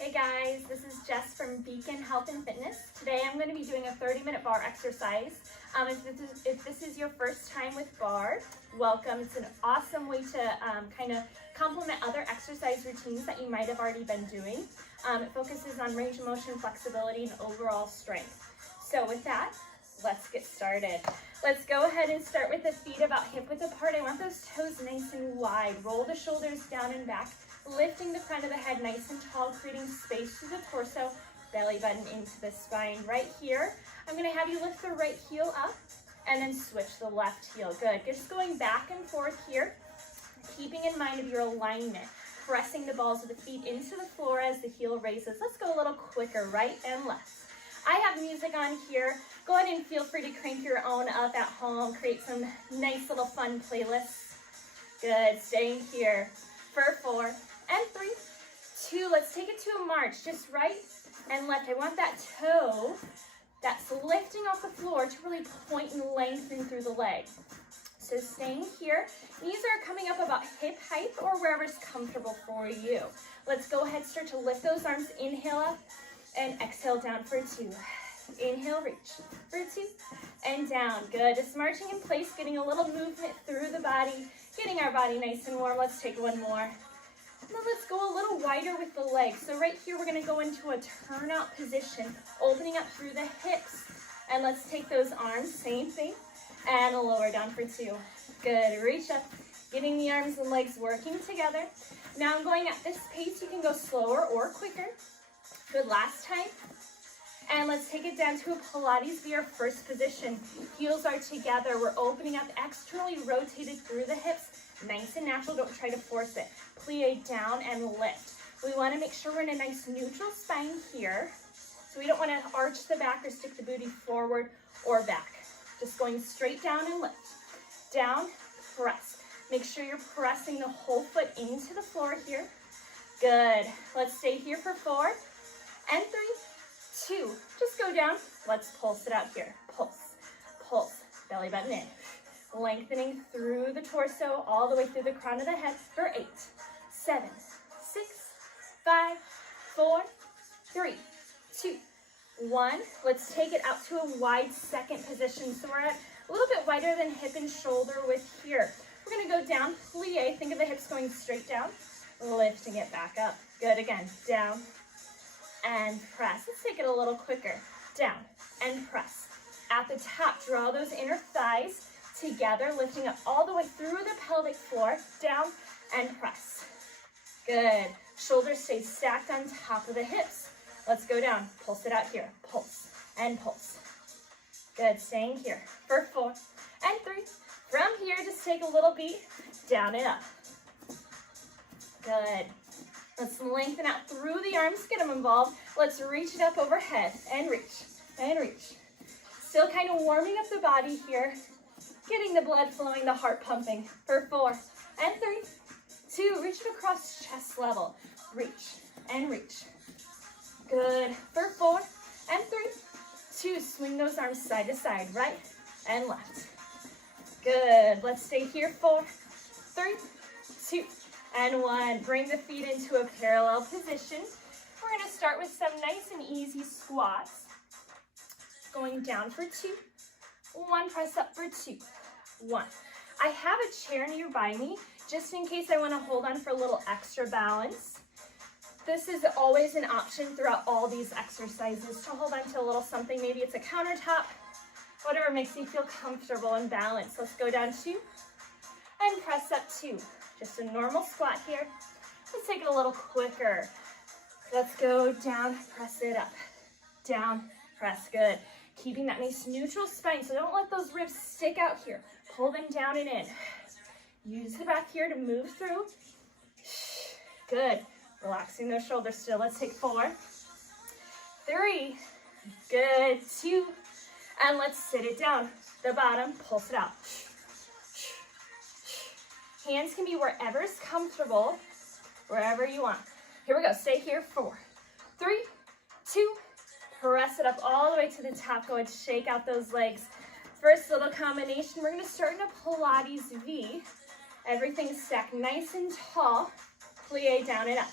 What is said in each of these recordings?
Hey guys, this is Jess from Beacon Health and Fitness. Today I'm going to be doing a 30-minute bar exercise. If this is your first time with barre, welcome. It's an awesome way to kind of complement other exercise routines that you might have already been doing. It focuses on range of motion, flexibility, and overall strength. So with that, let's get started. Let's go ahead and start with the feet about hip width apart. I want those toes nice and wide. Roll the shoulders down and back, lifting the front of the head nice and tall, creating space through the torso, belly button into the spine. Right here, I'm gonna have you lift the right heel up and then switch the left heel. Good, just going back and forth here, keeping in mind of your alignment, pressing the balls of the feet into the floor as the heel raises. Let's go a little quicker, right and left. I have music on here. Go ahead and feel free to crank your own up at home, create some nice little fun playlists. Good, staying here for 4 and 3, 2, let's take it to a march, just right and left. I want that toe that's lifting off the floor to really point and lengthen through the leg. So staying here, knees are coming up about hip height or wherever's comfortable for you. Let's go ahead, start to lift those arms, inhale up and exhale down for 2. Inhale, reach for 2 and down. Good, just marching in place, getting a little movement through the body, getting our body nice and warm. Let's take one more. Now let's go a little wider with the legs. So right here, we're gonna go into a turnout position, opening up through the hips. And let's take those arms, same thing, and lower down for 2. Good, reach up, getting the arms and legs working together. Now I'm going at this pace. You can go slower or quicker. Good, last time. And let's take it down to a Pilates via first position. Heels are together. We're opening up, externally rotated through the hips. Nice and natural, don't try to force it. Plie down and lift. We want to make sure we're in a nice neutral spine here. So we don't want to arch the back or stick the booty forward or back. Just going straight down and lift. Down, press. Make sure you're pressing the whole foot into the floor here. Good. Let's stay here for 4 and 3, 2. Just go down. Let's pulse it out here. Pulse, pulse, belly button in. Lengthening through the torso, all the way through the crown of the head for 8, 7, 6, 5, 4, 3, 2, 1. Let's take it out to a wide second position. So we're at a little bit wider than hip and shoulder width here. We're gonna go down, plie, think of the hips going straight down, lifting it back up. Good, again, down and press. Let's take it a little quicker. Down and press. At the top, draw those inner thighs together, lifting up all the way through the pelvic floor, down and press. Good. Shoulders stay stacked on top of the hips. Let's go down. Pulse it out here. Pulse and pulse. Good. Staying here for 4 and 3. From here, just take a little beat, down and up. Good. Let's lengthen out through the arms, get them involved. Let's reach it up overhead and reach and reach. Still kind of warming up the body here. Getting the blood flowing, the heart pumping for 4 and 3, 2, reach it across chest level. Reach and reach. Good. For 4 and 3, 2, swing those arms side to side, right and left. Good. Let's stay here. 4, 3, 2, and 1. Bring the feet into a parallel position. We're going to start with some nice and easy squats. Going down for 2, 1, press up for 2, 1. I have a chair nearby me just in case I want to hold on for a little extra balance. This is always an option throughout all these exercises to hold on to a little something. Maybe it's a countertop, whatever makes you feel comfortable and balanced. Let's go down 2 and press up 2. Just a normal squat here. Let's take it a little quicker. Let's go down, press it up, down, press, good. Keeping that nice neutral spine, so don't let those ribs stick out here. Pull them down and in. Use the back here to move through. Good. Relaxing those shoulders still. Let's take 4, 3, good, 2, and let's sit it down. The bottom, pulse it out. Hands can be wherever is comfortable, wherever you want. Here we go. Stay here. 4, 3, 2, press it up all the way to the top. Go ahead, shake out those legs. First little combination, we're going to start in a Pilates V. Everything's stacked nice and tall. Plie down and up.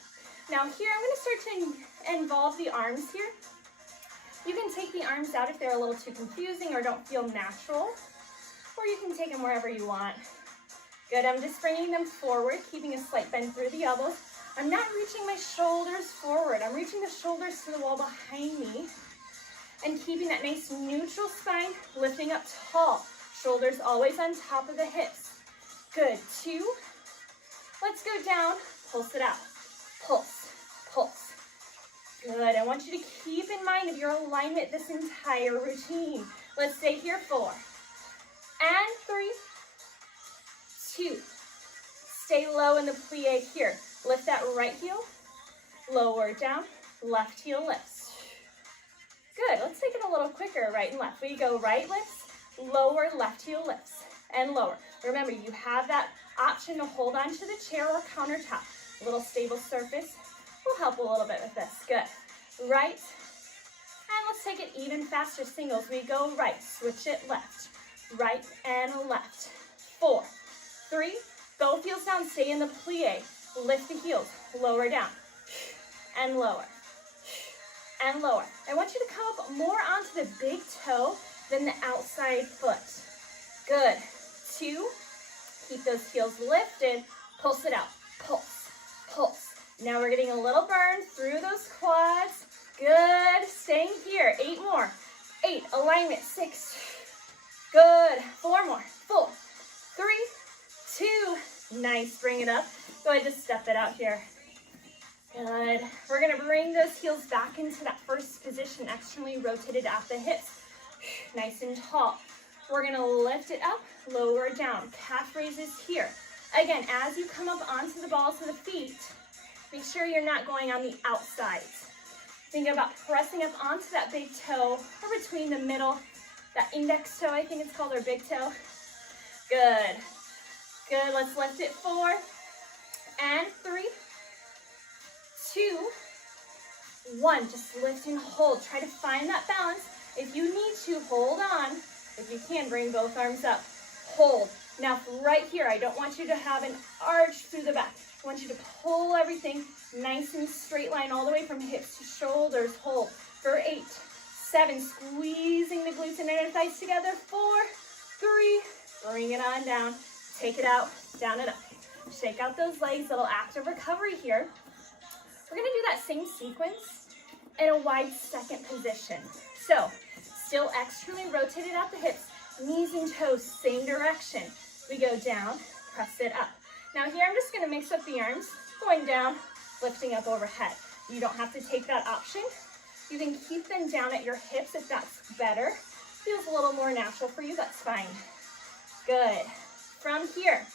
Now here, I'm gonna start to involve the arms here. You can take the arms out if they're a little too confusing or don't feel natural, or you can take them wherever you want. Good, I'm just bringing them forward, keeping a slight bend through the elbows. I'm not reaching my shoulders forward. I'm reaching the shoulders to the wall behind me and keeping that nice neutral spine, lifting up tall. Shoulders always on top of the hips. Good, 2. Let's go down, pulse it out. Pulse, pulse. Good, I want you to keep in mind of your alignment this entire routine. Let's stay here, 4. And 3, 2. Stay low in the plie here. Lift that right heel, lower down, left heel lifts. Good, let's take it a little quicker, right and left. We go right lifts, lower, left heel lifts, and lower. Remember, you have that option to hold on to the chair or countertop. A little stable surface will help a little bit with this. Good, right, and let's take it even faster, singles. We go right, switch it left, right and left. 4, 3, both heels down, stay in the plie. Lift the heels, lower down, and lower, and lower. I want you to come up more onto the big toe than the outside foot. Good, 2, keep those heels lifted, pulse it out, pulse, pulse. Now we're getting a little burn through those quads. Good, staying here, 8 more, 8, alignment, 6, good, 4 more, 4, 3, 2, nice, bring it up. Go ahead, just step it out here. Good. We're gonna bring those heels back into that first position, externally rotated at the hips. Nice and tall. We're gonna lift it up, lower down. Calf raises here. Again, as you come up onto the balls of the feet, make sure you're not going on the outsides. Think about pressing up onto that big toe or between the middle, that index toe, I think it's called, or big toe. Good. Good, let's lift it, 4, and 3, 2, 1. Just lift and hold. Try to find that balance. If you need to, hold on. If you can, bring both arms up. Hold. Now, right here, I don't want you to have an arch through the back. I want you to pull everything nice and straight line all the way from hips to shoulders. Hold for 8, 7, squeezing the glutes and inner thighs together. 4, 3, bring it on down. Take it out, down and up. Shake out those legs, little active recovery here. We're gonna do that same sequence in a wide second position. So, still externally rotated out the hips, knees and toes, same direction. We go down, press it up. Now here, I'm just gonna mix up the arms, going down, lifting up overhead. You don't have to take that option. You can keep them down at your hips if that's better. Feels a little more natural for you, that's fine. Good. From here,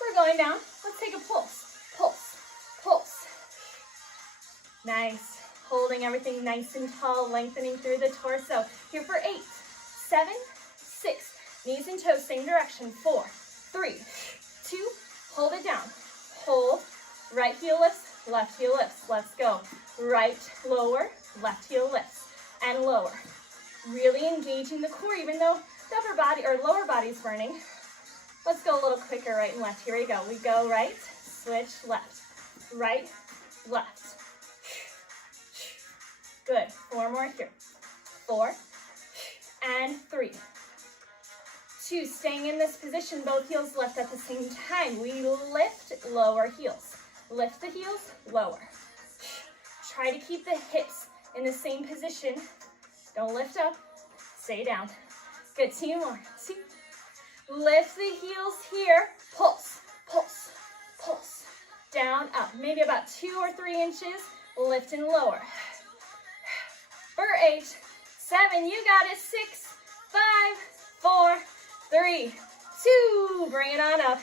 we're going down. Let's take a pulse, pulse, pulse. Nice. Holding everything nice and tall, lengthening through the torso. Here for 8, 7, 6. Knees and toes, same direction. 4, 3, 2. Hold it down. Hold. Right heel lifts, left heel lifts. Let's go. Right, lower, left heel lifts, and lower. Really engaging the core, even though the upper body or lower body's burning. Let's go a little quicker, right and left. Here we go. We go right, switch, left. Right, left. Good. 4 more here. 4, and 3, 2. Staying in this position, both heels lift at the same time. We lift, lower heels. Lift the heels, lower. Try to keep the hips in the same position. Don't lift up, stay down. Good, 2 more. 2. Lift the heels here, pulse, pulse, pulse. Down, up, maybe about 2 or 3 inches. Lift and lower. For 8, 7, you got it. 6, 5, 4, 3, 2. Bring it on up.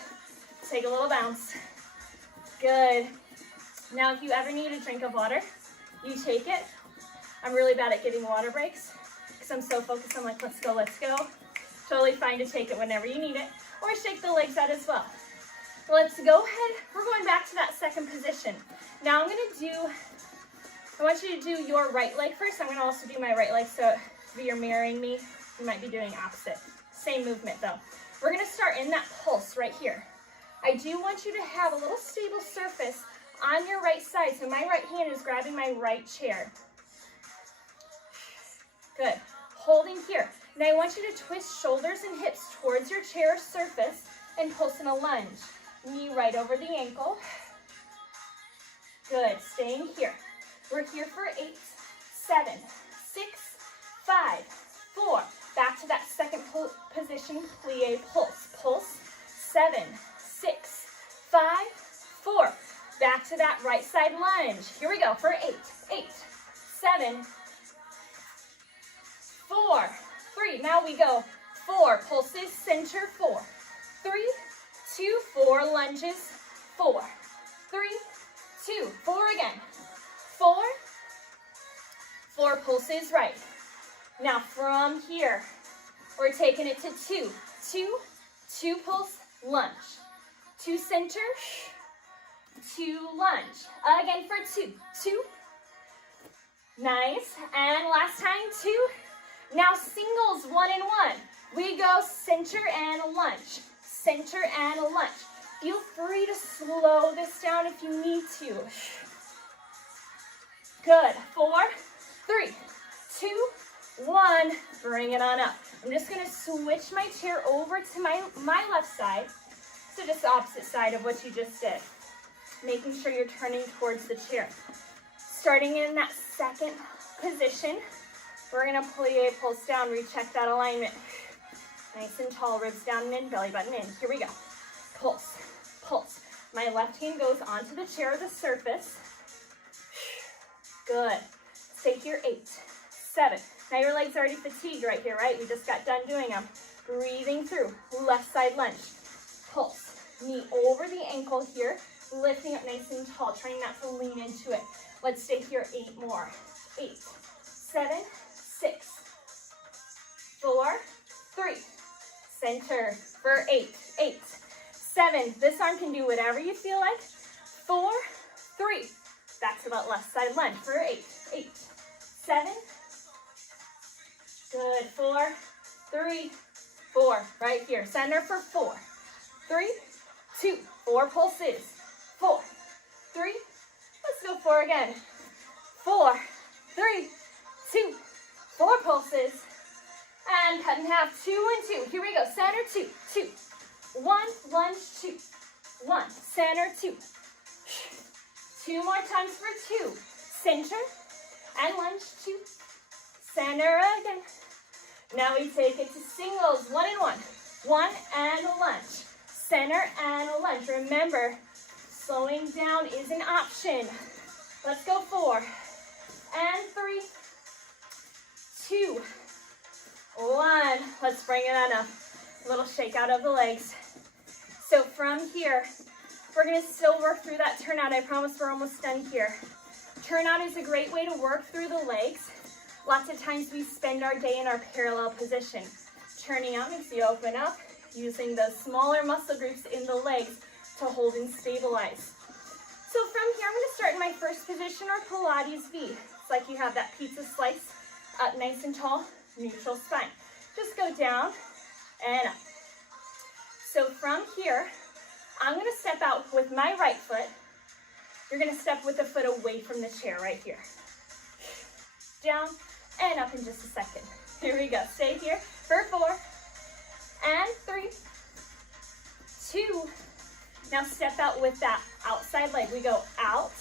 Take a little bounce. Good. Now, if you ever need a drink of water, you take it. I'm really bad at giving water breaks because I'm so focused on like, let's go, let's go. Totally fine to take it whenever you need it, or shake the legs out as well. Let's go ahead. We're going back to that second position. Now I want you to do your right leg first. I'm going to also do my right leg, so if you're mirroring me, you might be doing opposite. Same movement though. We're going to start in that pulse right here. I do want you to have a little stable surface on your right side. So my right hand is grabbing my right chair. Good. Holding here. Now I want you to twist shoulders and hips towards your chair surface and pulse in a lunge. Knee right over the ankle. Good. Staying here. We're here for 8, 7, 6, 5, 4. Back to that second position, plie, pulse. Pulse. 7, 6, 5, 4. Back to that right side lunge. Here we go for 8, 7, 4, 3. Now we go 4 pulses, center, 4, 3, 2, 4 lunges, 4, 3, 2, 4 again, 4, 4 pulses right. Now from here, we're taking it to 2, 2 pulse, lunge, 2 center, 2 lunge. Again for 2, 2. Nice. And last time, 2. Now singles, 1 and 1. We go center and a lunge, center and a lunge. Feel free to slow this down if you need to. Good. 4, 3, 2, 1. Bring it on up. I'm just going to switch my chair over to my left side. So just the opposite side of what you just did. Making sure you're turning towards the chair. Starting in that second position, we're going to plie, pulse down, recheck that alignment. Nice and tall, ribs down and in, belly button in. Here we go. Pulse, pulse. My left hand goes onto the chair, the surface. Good. Stay here, 8, 7. Now your legs are already fatigued right here, right? We just got done doing them. Breathing through, left side lunge. Pulse, knee over the ankle here. Lifting up nice and tall, trying not to lean into it. Let's stay here 8 more. 8, 7, 6, 4, 3. Center for 8, 8, 7. This arm can do whatever you feel like. 4, 3. Back to that left side lunge for 8, 8, 7. Good. 4, 3, 4. Right here. Center for 4, 3, 2. 4 pulses. 4, 3, let's go 4 again. 4, 3, 2, 4 pulses. And cut in half, 2 and 2. Here we go, center, 2, 2. 1, lunge, 2. 1, center, 2. 2 more times for 2. Center, and lunge, 2. Center again. Now we take it to singles, 1 and 1. 1 and a lunge. Center and a lunge. Remember, slowing down is an option. Let's go 4 and 3, 2, 1. Let's bring it on up. A little shake out of the legs. So from here, we're going to still work through that turnout. I promise we're almost done here. Turnout is a great way to work through the legs. Lots of times we spend our day in our parallel position. Turning out makes you open up, using those smaller muscle groups in the legs to hold and stabilize. So from here, I'm going to start in my first position, or Pilates V. It's like you have that pizza slice up nice and tall, neutral spine. Just go down and up. So from here, I'm going to step out with my right foot. You're going to step with the foot away from the chair right here. Down and up in just a second. Here we go. Stay here for 4 and 3, 2. Now step out with that outside leg. We go out,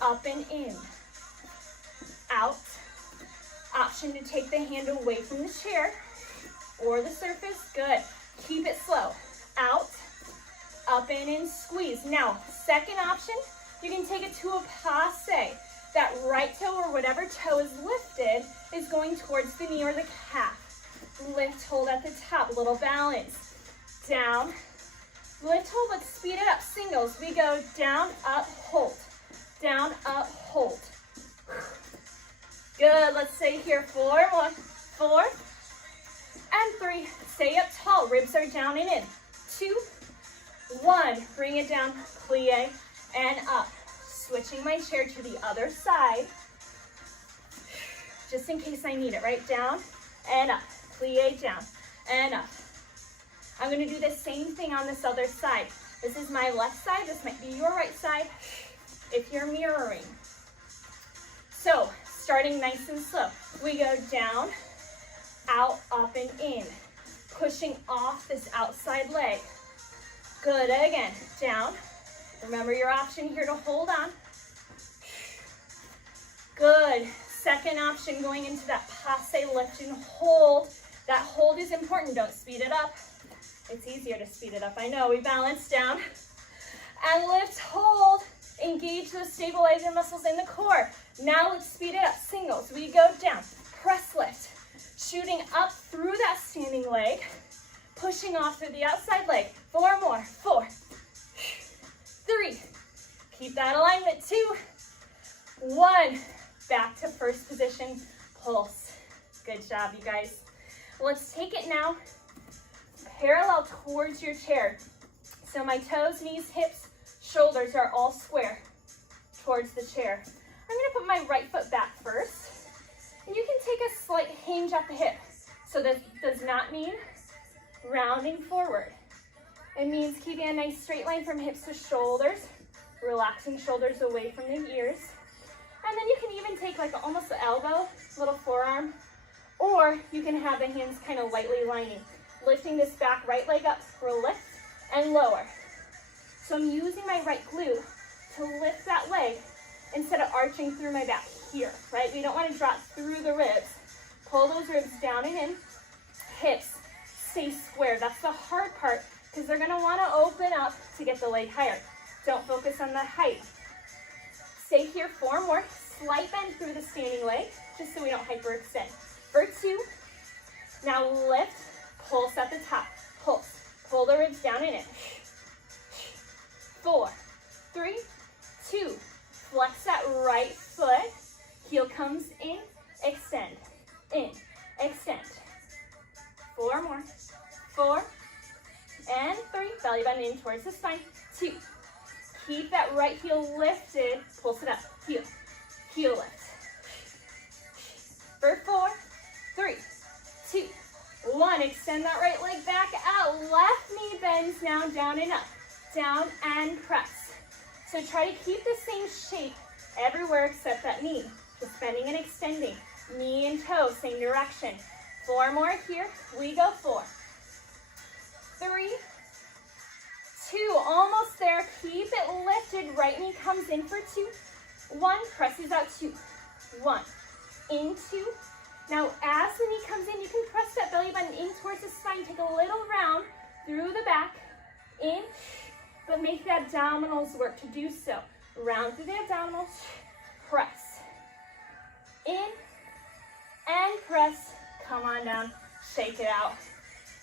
up and in. Out. Option to take the hand away from the chair or the surface. Good. Keep it slow. Out, up and in, squeeze. Now, second option, you can take it to a passe. That right toe or whatever toe is lifted is going towards the knee or the calf. Lift, hold at the top, little balance. Down, lift, hold, let's speed it up. Singles, we go down, up, hold. Down, up, hold. Good, let's stay here. 4, 4, and 3. Stay up tall, ribs are down and in. 2, 1, bring it down, plie, and up. Switching my chair to the other side, just in case I need it, right? Down and up, plie, down and up. I'm gonna do the same thing on this other side. This is my left side, this might be your right side. if you're mirroring. So starting nice and slow, we go down, out, up, and in, pushing off this outside leg. Good, again, down. Remember your option here to hold on. Good, second option going into that passe lift and hold. That hold is important, don't speed it up. It's easier to speed it up, I know. We balance down and lift, hold, engage those stabilizer muscles in the core. Now let's speed it up, singles. We go down, press lift, shooting up through that standing leg, pushing off through the outside leg. 4 more, 4, 3, keep that alignment, 2, 1, back to first position, pulse. Good job, you guys. Let's take it now parallel towards your chair. So my toes, knees, hips, shoulders are all square towards the chair. I'm gonna put my right foot back first, and you can take a slight hinge at the hip. So this does not mean rounding forward. It means keeping a nice straight line from hips to shoulders, relaxing shoulders away from the ears. And then you can even take like almost an elbow, little forearm, or you can have the hands kind of lightly lining. Lifting this back right leg up for a lift and lower. So I'm using my right glute to lift that leg instead of arching through my back here, right? We don't want to drop through the ribs. Pull those ribs down and in. Hips stay square. That's the hard part because they're going to want to open up to get the leg higher. Don't focus on the height. Stay here, 4 more. Slight bend through the standing leg just so we don't hyperextend. For 2. Now lift, pulse at the top. Pulse. Pull the ribs down and in. 4, 3, 2. Flex that right foot. Heel comes in, extend, in, extend. 4 more. 4 and 3. Belly button in towards the spine. 2. Keep that right heel lifted. Pulse it up. Heel. Heel lift. For 4, 3, 2, 1. Extend that right leg back out. Left knee bends now, down and up. Down and press. So try to keep the same shape everywhere except that knee. Just bending and extending. Knee and toe, same direction. 4 more here. We go 4, 3, 2. Almost there. Keep it lifted. Right knee comes in for 2. 1. Presses out 2. 1. Into. Now, as the knee comes in, you can press that belly button in towards the spine. Take a little round through the back. In. But make the abdominals work to do so. Round through the abdominals. Press. In. And press. Come on down. Shake it out.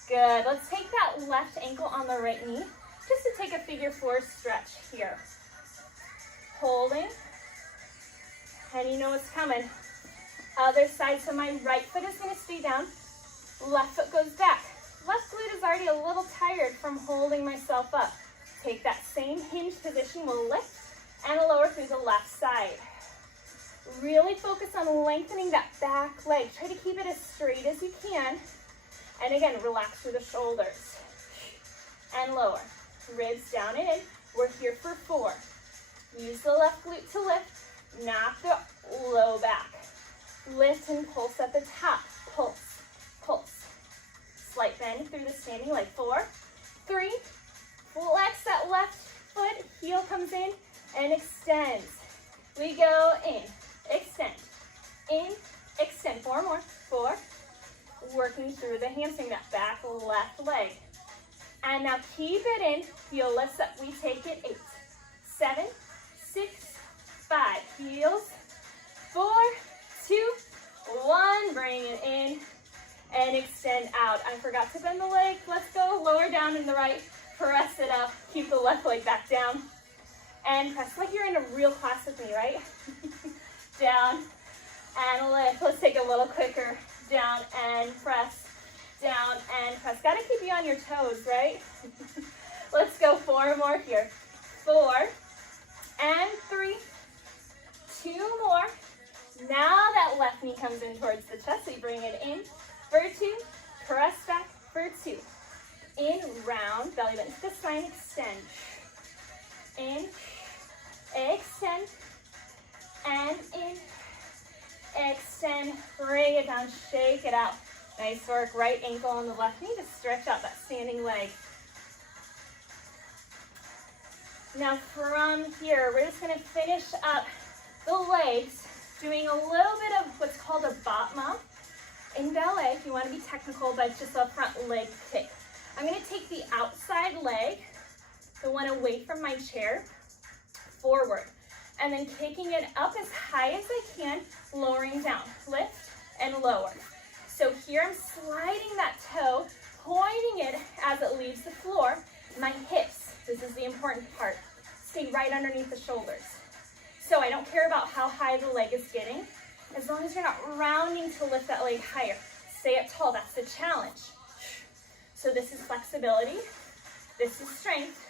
Good. Let's take that left ankle on the right knee. Just to take a figure 4 stretch here. Holding. And you know what's coming. Other side, so my right foot is going to stay down. Left foot goes back. Left glute is already a little tired from holding myself up. Take that same hinge position. We'll lift and lower through the left side. Really focus on lengthening that back leg. Try to keep it as straight as you can. And again, relax through the shoulders. And lower. Ribs down and in. We're here for 4. Use the left glute to lift. Knock the low back. Lift and pulse at the top. Pulse, pulse. Slight bend through the standing leg. 4, 3. Flex that left foot. Heel comes in and extends. We go in, extend, in, extend. 4 more. 4. Working through the hamstring, that back left leg. And now keep it in. Heel lifts up. We take it 8, 7, 6, 5. Heels. 4, 2, 1. Bring it in and extend out. I forgot to bend the leg. Let's go. Lower down in the right. Press it up. Keep the left leg back down. And press like you're in a real class with me, right? Down and lift. Let's take a little quicker. Down and press. Down and press. Got to keep you on your toes, right? Let's go 4 more here. 4 and 3. 2 more. Now that left knee comes in towards the chest, so you bring it in for 2. Press back for 2. In, round, belly button to the spine, extend. In, extend, and in, extend, bring it down, shake it out. Nice work, right ankle on the left knee to stretch out that standing leg. Now from here, we're just gonna finish up the legs, doing a little bit of what's called a battement in ballet, if you want to be technical, but it's just a front leg kick. I'm gonna take the outside leg, the one away from my chair, forward, and then kicking it up as high as I can, lowering down, lift and lower. So here I'm sliding that toe, pointing it as it leaves the floor. My hips, this is the important part, stay right underneath the shoulders. So I don't care about how high the leg is getting, as long as you're not rounding to lift that leg higher. Stay up tall, that's the challenge. So this is flexibility, this is strength,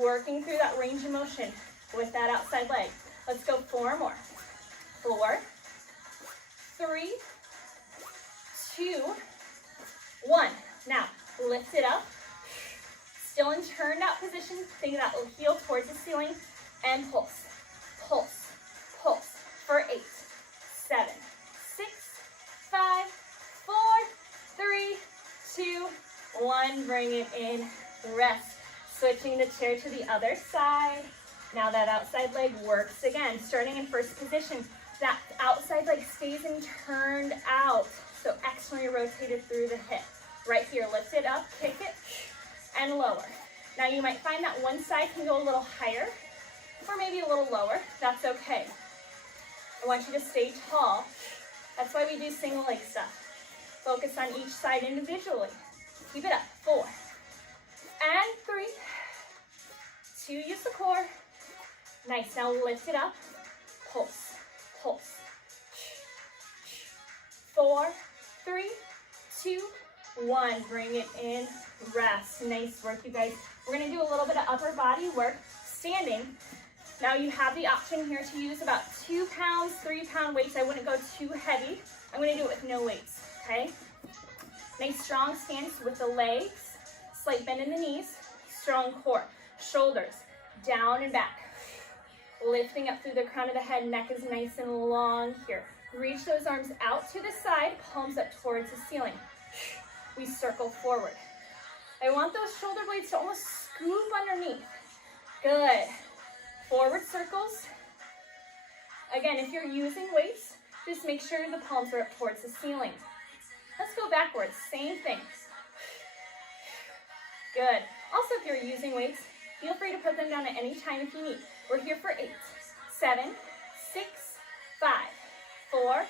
working through that range of motion with that outside leg. Let's go 4 more. 4, 3, 2, 1. Now, lift it up. Still in turned out position. Think of that heel towards the ceiling and pulse. Pulse, pulse for 8, 7, 6, 5, 4, 3, 2, 1. Bring it in, rest. Switching the chair to the other side. Now that outside leg works again. Starting in first position, that outside leg stays in turned out. So externally rotated through the hip. Right here, lift it up, kick it, and lower. Now you might find that one side can go a little higher, or maybe a little lower. That's okay. I want you to stay tall. That's why we do single leg stuff. Focus on each side individually. Keep it up. 4, and 3, 2, use the core. Nice, now lift it up, pulse, pulse. 4, 3, 2, 1, bring it in, rest. Nice work, you guys. We're gonna do a little bit of upper body work, standing. Now you have the option here to use about 2 pounds, 3 pound weights. I wouldn't go too heavy. I'm gonna do it with no weights, okay? Nice strong stance with the legs, slight bend in the knees, strong core, shoulders down and back. Lifting up through the crown of the head, neck is nice and long here. Reach those arms out to the side, palms up towards the ceiling. We circle forward. I want those shoulder blades to almost scoop underneath. Good. Forward circles. Again, if you're using weights, just make sure the palms are up towards the ceiling. Let's go backwards, same thing. Good. Also, if you're using weights, feel free to put them down at any time if you need. We're here for 8, 7, 6, 5, 4,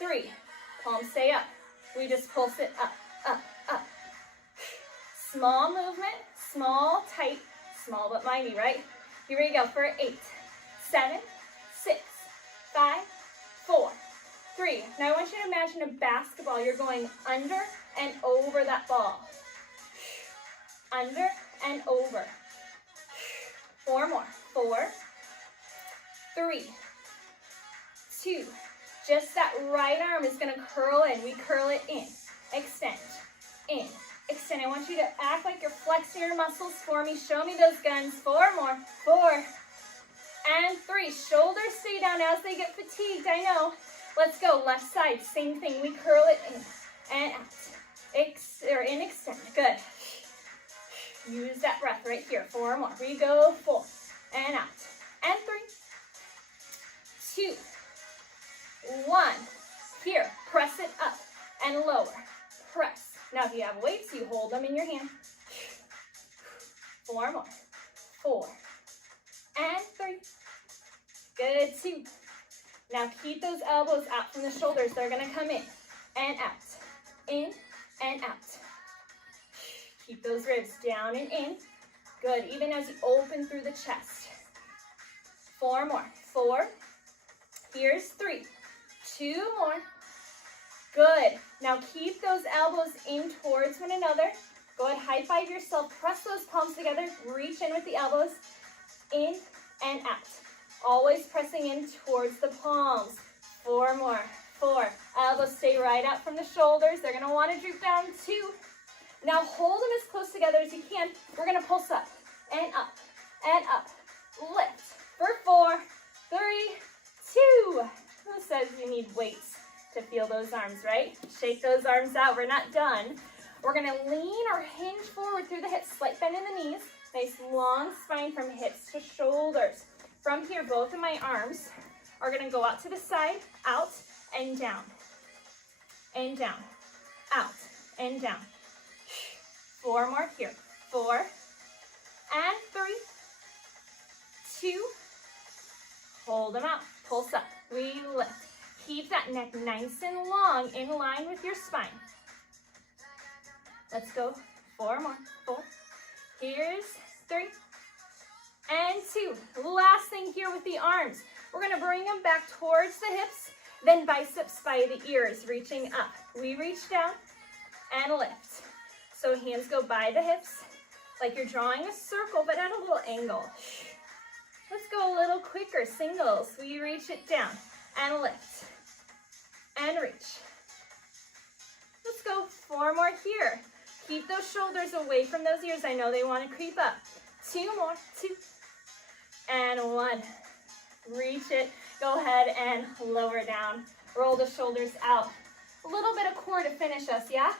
3. Palms stay up. We just pulse it up, up, up. Small movement, small, tight, small but mighty, right? Here we go for 8, 7, 6, 5, 4, 3. Now I want you to imagine a basketball. You're going under and over that ball. Under and over. 4 more. 4, 3, 2. Just that right arm is going to curl in. We curl it in. Extend. In. Extend. I want you to act like you're flexing your muscles for me. Show me those guns. 4 more. 4 and 3. Shoulders stay down as they get fatigued. I know. Let's go. Left side. Same thing. We curl it in and out. In, extend. Good. Use that breath right here. 4 more. We go. 4 and out. And 3, 2, 1. Here. Press it up and lower. Press. Now, if you have weights, you hold them in your hand. 4 more. 4 and 3. Good. 2. Now, keep those elbows out from the shoulders. They're going to come in and out. In and out. Keep those ribs down and in. Good. Even as you open through the chest. 4 more. 4. Here's 3. 2 more. Good. Now keep those elbows in towards one another. Go ahead, high five yourself. Press those palms together. Reach in with the elbows. In and out. Always pressing in towards the palms. 4 more. 4. Elbows stay right out from the shoulders. They're going to want to droop down. 2. Now hold them as close together as you can. We're going to pulse up and up and up. Lift. For 4, 3, 2. Who says you need weights to feel those arms, right? Shake those arms out. We're not done. We're going to lean or hinge forward through the hips, slight bend in the knees. Nice long spine from hips to shoulders. From here, both of my arms are going to go out to the side, out and down, out and down. 4 more here. 4 and 3, 2. Hold them out. Pulse up. We lift. Keep that neck nice and long in line with your spine. Let's go. 4 more. 4. Here's 3 and 2. Last thing here with the arms. We're going to bring them back towards the hips, then biceps by the ears, reaching up. We reach down and lift. So hands go by the hips like you're drawing a circle, but at a little angle. Let's go a little quicker. Singles. We reach it down and lift and reach. Let's go 4 more here. Keep those shoulders away from those ears. I know they want to creep up. 2 more. 2 and 1. Reach it. Go ahead and lower down. Roll the shoulders out. A little bit of core to finish us, yeah?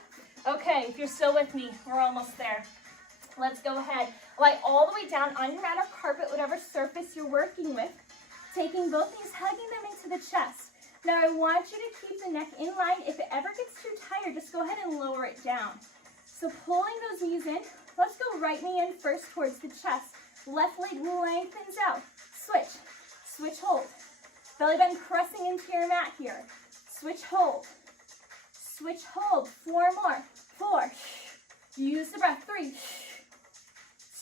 Okay, if you're still with me, we're almost there. Let's go ahead. Lie all the way down on your mat or carpet, whatever surface you're working with. Taking both knees, hugging them into the chest. Now I want you to keep the neck in line. If it ever gets too tired, just go ahead and lower it down. So pulling those knees in. Let's go right knee in first towards the chest. Left leg lengthens out. Switch. Switch, hold. Belly button pressing into your mat here. Switch, hold. Switch, hold. 4 more. 4. Use the breath. 3,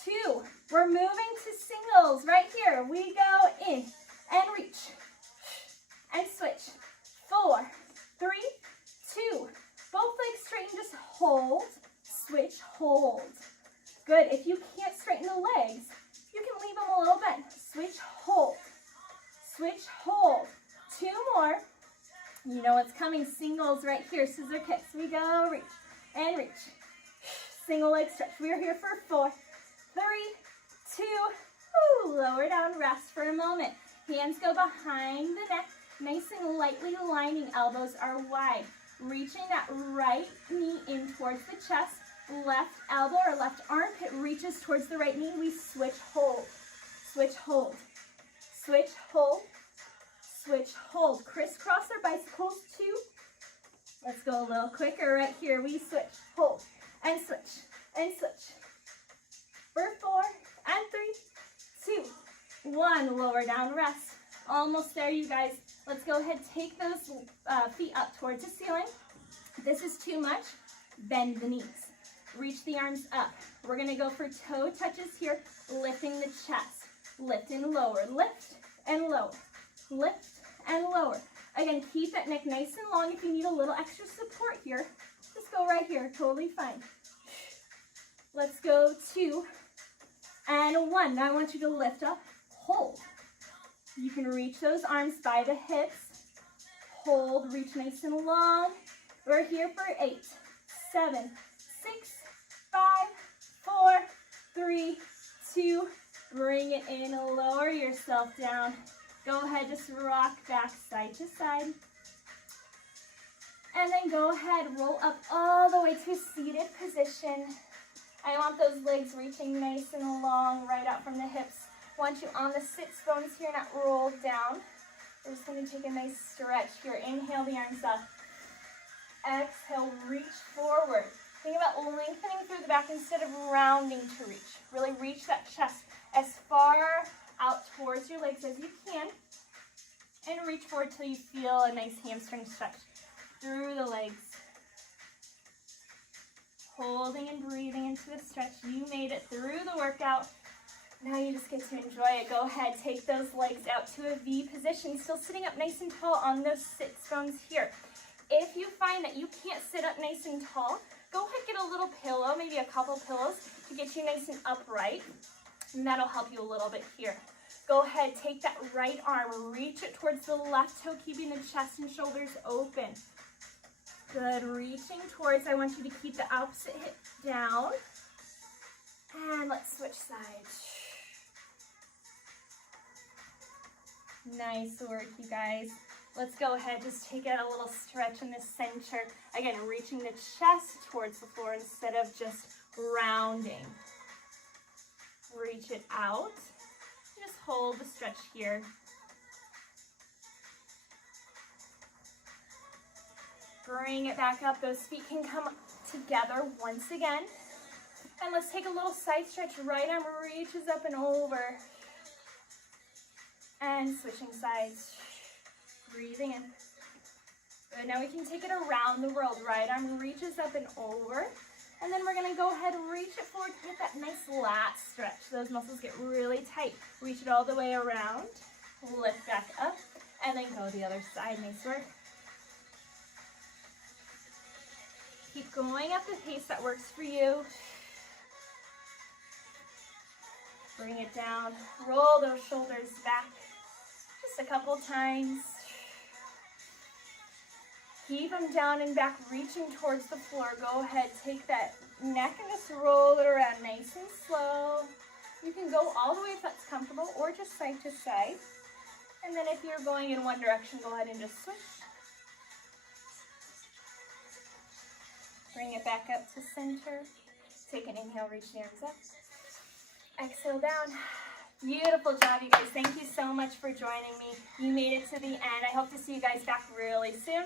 2. We're moving to singles right here. We go in and reach and switch. 4, 3, 2. Both legs straighten. Just hold. Switch, hold. Good. If you can't straighten the legs, you can leave them a little bent. Switch, hold. Switch, hold. 2 more. You know what's coming. Singles right here. Scissor kicks. We go. Reach and reach. Single leg stretch. We're here for 4, 3, 2. Ooh, lower down. Rest for a moment. Hands go behind the neck. Nice and lightly lining. Elbows are wide. Reaching that right knee in towards the chest. Left elbow or left armpit reaches towards the right knee. We switch, hold. Switch, hold. Switch, hold. Switch, hold. Crisscross our bicycles 2. Let's go a little quicker right here. We switch, hold, and switch, and switch. For 4 and 3, 2, 1. Lower down, rest. Almost there, you guys. Let's go ahead, take those feet up towards the ceiling. If this is too much, bend the knees. Reach the arms up. We're going to go for toe touches here, lifting the chest. Lift and lower. Lift and lower. Lift and lower. Again, keep that neck nice and long. If you need a little extra support here, just go right here. Totally fine. Let's go 2 and 1. Now I want you to lift up. Hold. You can reach those arms by the hips. Hold. Reach nice and long. We're here for 8, 7, 6, 5, 4, 3, 2. Bring it in. Lower yourself down. Go ahead, just rock back side to side. And then go ahead, roll up all the way to a seated position. I want those legs reaching nice and long right out from the hips. I want you on the sits bones here, not rolled down. We're just going to take a nice stretch here. Inhale the arms up. Exhale, reach forward. Think about lengthening through the back instead of rounding to reach. Really reach that chest as far out towards your legs as you can. And reach forward till you feel a nice hamstring stretch through the legs. Holding and breathing into the stretch. You made it through the workout. Now you just get to enjoy it. Go ahead, take those legs out to a V position. Still sitting up nice and tall on those sit bones here. If you find that you can't sit up nice and tall, go ahead, get a little pillow, maybe a couple pillows to get you nice and upright. And that'll help you a little bit here. Go ahead, take that right arm, reach it towards the left toe, keeping the chest and shoulders open. Good, reaching towards, I want you to keep the opposite hip down. And let's switch sides. Nice work, you guys. Let's go ahead, just take a little stretch in the center. Again, reaching the chest towards the floor instead of just rounding. Reach it out. Just hold the stretch here. Bring it back up. Those feet can come together once again. And let's take a little side stretch. Right arm reaches up and over. And switching sides. Breathing in. Good. Now we can take it around the world. Right arm reaches up and over. And then we're going to go ahead and reach it forward to get that nice lat stretch. Those muscles get really tight. Reach it all the way around. Lift back up. And then go the other side. Nice work. Keep going at the pace that works for you. Bring it down. Roll those shoulders back. Just a couple times. Keep them down and back, reaching towards the floor. Go ahead, take that neck and just roll it around nice and slow. You can go all the way if that's comfortable, or just side to side. And then if you're going in one direction, go ahead and just switch. Bring it back up to center. Take an inhale, reach the arms up. Exhale down. Beautiful job, you guys. Thank you so much for joining me. You made it to the end. I hope to see you guys back really soon.